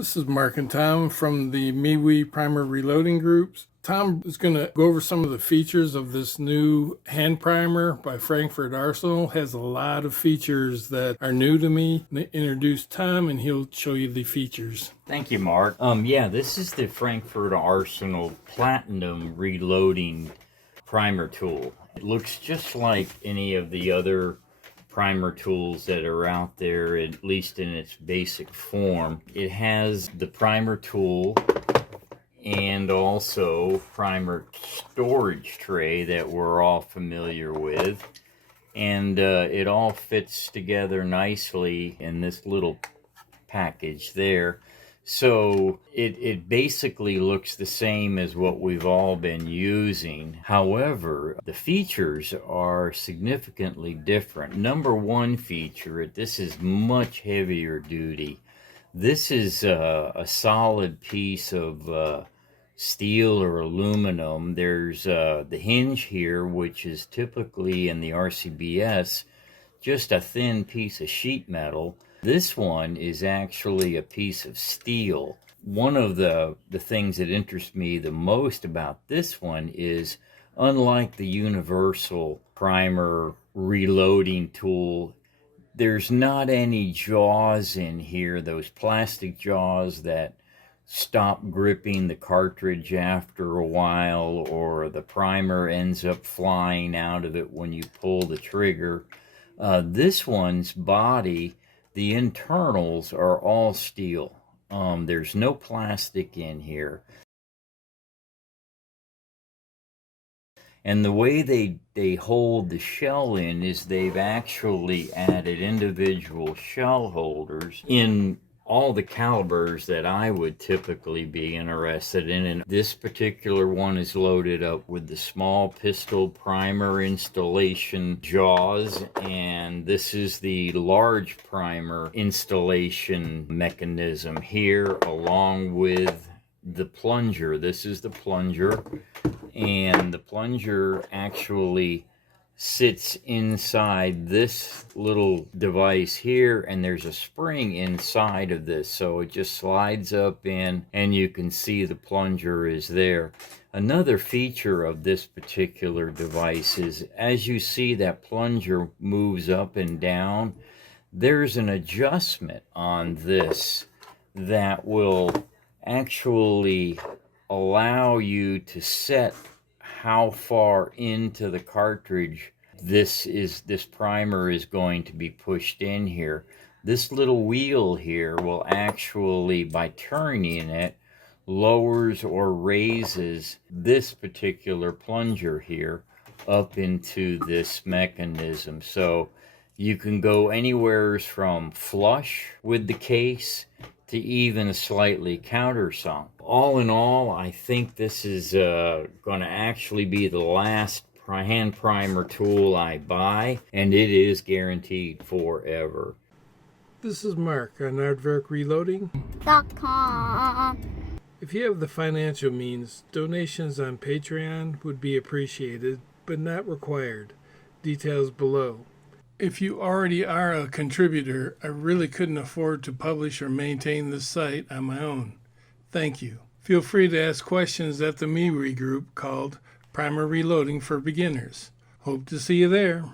This is Mark and Tom from the MeWe Primer Reloading Groups. Tom is going to go over some of the features of this new hand primer by Frankford Arsenal. It has a lot of features that are new to me. Introduce Tom and he'll show you the features. Thank you, Mark. This is the Frankford Arsenal Platinum Reloading Primer Tool. It looks just like any of the other primer tools that are out there, at least in its basic form. It has the primer tool and also primer storage tray that we're all familiar with, and it all fits together nicely in this little package there. So it basically looks the same as what we've all been using. However, the features are significantly different. Number one feature, this is much heavier duty. This is a solid piece of steel or aluminum. There's the hinge here, which is typically in the RCBS just a thin piece of sheet metal. This one is actually a piece of steel. One of the things that interests me the most about this one is, unlike the universal primer reloading tool, there's not any jaws in here, those plastic jaws that stop gripping the cartridge after a while, or the primer ends up flying out of it when you pull the trigger. This one's body, the internals are all steel. There's no plastic in here. And the way they hold the shell in is they've actually added individual shell holders in all the calibers that I would typically be interested in. And this particular one is loaded up with the small pistol primer installation jaws, and this is the large primer installation mechanism here, along with the plunger. This is the plunger, and the plunger actually sits inside this little device here, and there's a spring inside of this, so it just slides up in and you can see the plunger is there. Another feature of this particular device is, as you see that plunger moves up and down, there's an adjustment on this that will actually allow you to set how far into the cartridge this primer is going to be pushed in here. This little wheel here will actually, by turning it, lowers or raises this particular plunger here up into this mechanism. So you can go anywhere from flush with the case to even slightly countersunk. All in all, I think this is going to actually be the last hand primer tool I buy, and it is guaranteed forever. This is Mark on aardvarkreloading.com. If you have the financial means, donations on Patreon would be appreciated, but not required. Details below. If you already are a contributor, I really couldn't afford to publish or maintain this site on my own. Thank you. Feel free to ask questions at the MeWe group called Primer Reloading for Beginners. Hope to see you there.